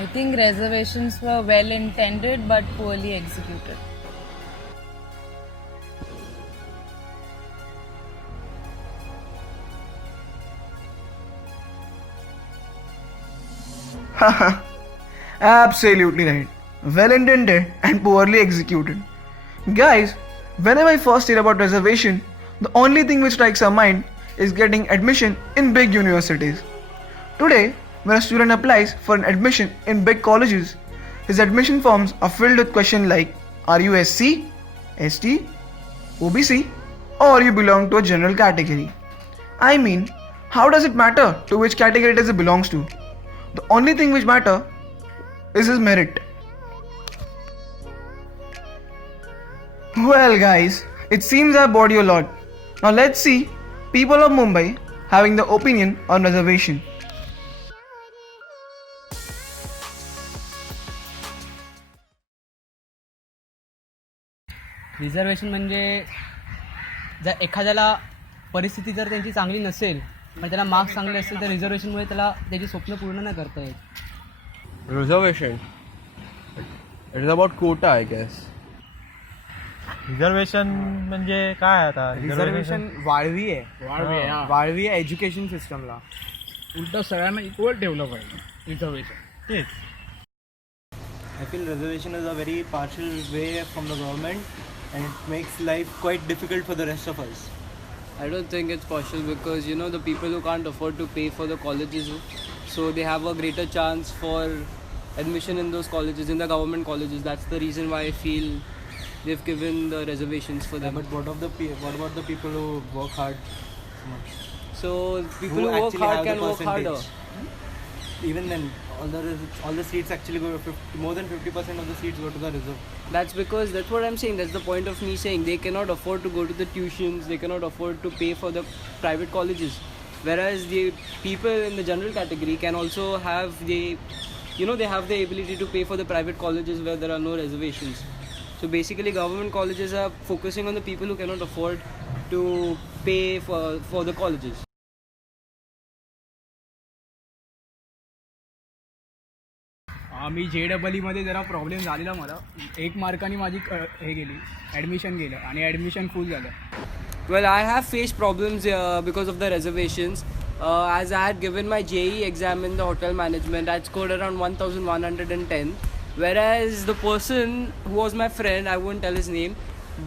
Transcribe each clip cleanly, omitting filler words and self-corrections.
I think reservations were well intended but poorly executed. Absolutely right. Well intended and poorly executed. Guys, whenever I first hear about reservation, the only thing which strikes our mind is getting admission in big universities. Today, when a student applies for an admission in big colleges, his admission forms are filled with questions like, are you SC, ST, OBC, or you belong to a general category? I mean, how does it matter to which category does it belongs to? The only thing which matter is his merit. Well guys, it seems I bored you a lot. Now let's see people of Mumbai having the opinion on reservation. Reservation म्हणजे जर एखाद्याला परिस्थिती जर त्यांची चांगली नसेल पण त्याला मार्क्स चांगले असतील तर रिझर्वेशनमुळे त्याला त्याची स्वप्न पूर्ण नाही करता येत. Reservation. It is about quota, I guess. Reservation म्हणजे काय आता रिझर्वेशन वाढवी आहे एज्युकेशन सिस्टमला. उलट सगळ्यांना इक्वल ठेवलं पाहिजे रिझर्वेशन. तेच I feel reservation is a very partial way from the government and it makes life quite difficult for the rest of us. I don't think it's partial because the people who can't afford to pay for the colleges, so they have a greater chance for admission in those colleges, in the government colleges. That's the reason why I feel they've given the reservations for them. But what about the people who work hard? So people Who who work actually hard have the can work harder. percentage? Even then, all the seats actually go more than 50% of the seats go to the reserve. That's what I'm saying. That's the point of me saying they cannot afford to go to the tuitions. They cannot afford to pay for the private colleges. Whereas the people in the general category can also have they have the ability to pay for the private colleges where there are no reservations. So basically, government colleges are focusing on the people who cannot afford to pay for the colleges. मी JEEमध्ये जरा problem झालेला मला. 1 मार्काने माझी हे गेली admission गेलं आणि admission full झालं. Well, I have faced problems because of the reservations. As I had given my JEE exam in the hotel management, I had scored around 1110. Whereas the person who was my friend, I won't tell his name,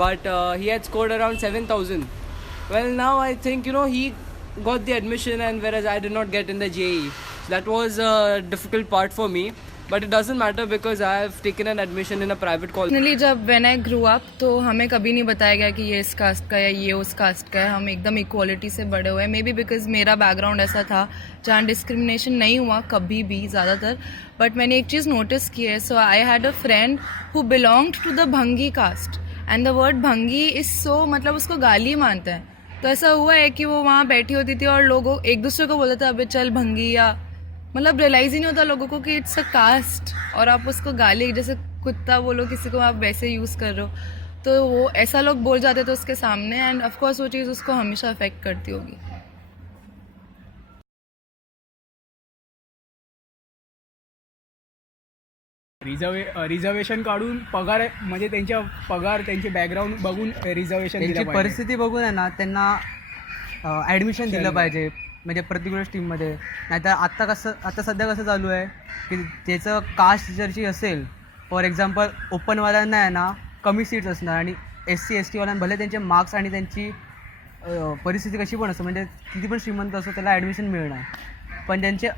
but he had scored around 7000. Well, now I think he got the admission, and whereas I did not get in the JEE. So that was a difficult part for me. But it doesn't matter because I have taken an admission in a private college. Personally, जब when I grew up तो हमें कभी नहीं बताया गया कि ये इस कास्ट का है ये उस कास्ट का है. हम एकदम इक्वालिटी से बड़े हुए. मे बी बिकॉज मेरा बैकग्राउंड ऐसा था जहाँ डिस्क्रिमिनेशन नहीं हुआ कभी भी ज़्यादातर. बट मैंने एक चीज़ नोटिस की है. So I had a friend who belonged to the Bhangi caste and the word Bhangi is so मतलब उसको गाली मानते हैं. तो ऐसा हुआ है कि वो वहाँ बैठी होती थी और लोगों एक दूसरे को बोलते थे अबे चल भंगी, या मतलब रियलाइज़ ही नहीं होता लोगों को कि इट्स अ कास्ट और आप उसको गाली जैसे कुत्ता बोलो किसी को आप वैसे यूज़ कर रहे हो. तो वो ऐसा लोग बोल जाते थे उसके सामने एंड ऑफ कोर्स वो चीज़ उसको हमेशा अफेक्ट करती होगी. रिझर्वेशन काढून पगार म्हणजे त्यांचे बॅकग्राऊंड बघून रिझर्वेशन त्यांची परिस्थिती बघून आहे ना त्यांना ॲडमिशन दिलं पाहिजे म्हणजे पर्टिक्युलर स्ट्रीममध्ये. नाहीतर आता सध्या कसं चालू आहे की ज्याचं कास्ट जरची असेल फॉर एक्झाम्पल ओपनवाल्यांना आहे ना कमी सीट्स असणार आणि SC ST वाल्यांना भले त्यांचे मार्क्स आणि त्यांची परिस्थिती कशी पण असो म्हणजे किती पण श्रीमंत असो त्याला ॲडमिशन मिळणार. पण ज्यांचे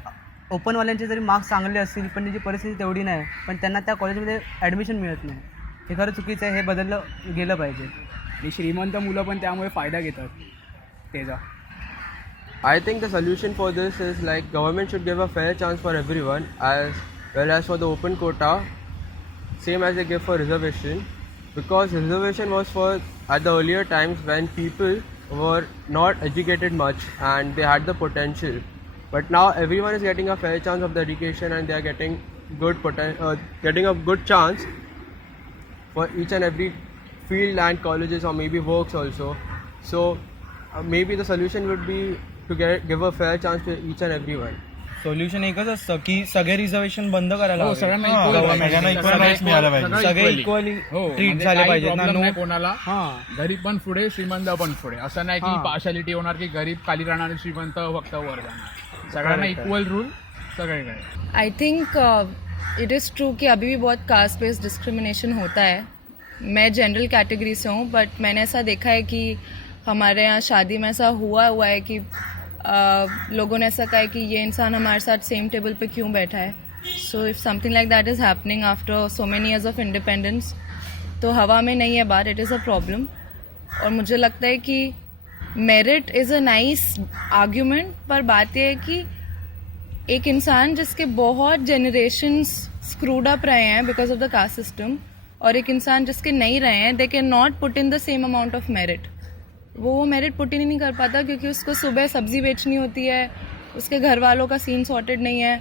ओपनवाल्यांचे जरी मार्क्स चांगले असतील पण त्यांची परिस्थिती तेवढी नाही पण त्यांना त्या कॉलेजमध्ये ॲडमिशन मिळत नाही. हे खरं चुकीचं आहे. हे बदललं गेलं पाहिजे. आणि श्रीमंत मुलं पण त्यामुळे फायदा घेतात त्याचा. I think the solution for this is like government should give a fair chance for everyone as well as for the open quota, same as they give for reservation, because reservation was for at the earlier times when people were not educated much and they had the potential. But now everyone is getting a fair chance of the education and they are getting getting a good chance for each and every field and colleges or maybe works also. So maybe the solution would be to give a fair chance to each and everyone. Solution एकच असतं की सगळे reservation बंद करायला हो, हवे. सगळ्यांना हा, equal government सगळ्यांना ने. equal सगळे rights मिळायला पाहिजे. सगळे equally. इक्वली हो, ट्रीट म्हणजे झाले काही पाहिजेत ना. problem नो नाही कोणाला हां गरीब पण पुढे श्रीमंत पण पुढे असं नाही की हां. पार्शालिटी होणार की गरीब खाली राहणार आणि श्रीमंत फक्त वर जाणार सगळ्यांना इक्वल रूल सगळीकडे I think it is true कि अभी भी बहुत कास्ट बेस्ड डिस्क्रिमिनेशन होता है. मैं जनरल कैटेगरी से हूँ, बट मैंने ऐसा देखा है कि हमारे यहाँ शादी में ऐसा हुआ है कि लोगों ने ऐसा कहा है कि ये इंसान हमारे साथ सेम टेबल पे क्यों बैठा है. So if something like that is happening after so many years of independence, तो हवा में नहीं है बात, इट इज़ अ प्रॉब्लम. और मुझे लगता है कि merit is a nice argument, पर बात यह है कि एक इंसान जिसके बहुत जनरेशन्स स्क्रूड अप रहे हैं because of the caste system, और एक इंसान जिसके नहीं रहे हैं, they can not put in the same amount of merit. वो मेरिट पुट इन ही नहीं कर पाता क्योंकि उसको सुबह सब्जी बेचनी होती है, उसके घर वालों का सीन सॉर्टेड नहीं है.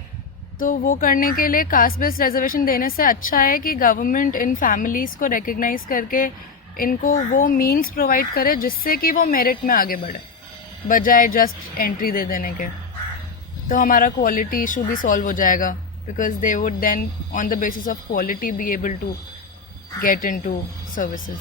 तो वो करने के लिए कास्ट बेस्ड रिजर्वेशन देने से अच्छा है कि गवर्नमेंट इन फैमिलीज़ को रिकग्नाइज करके इनको वो मीन्स प्रोवाइड करे जिससे कि वो मेरिट में आगे बढ़े, बजाय जस्ट एंट्री दे देने के. तो हमारा क्वालिटी इशू भी सॉल्व हो जाएगा because they would then on the basis of quality be able to get into services.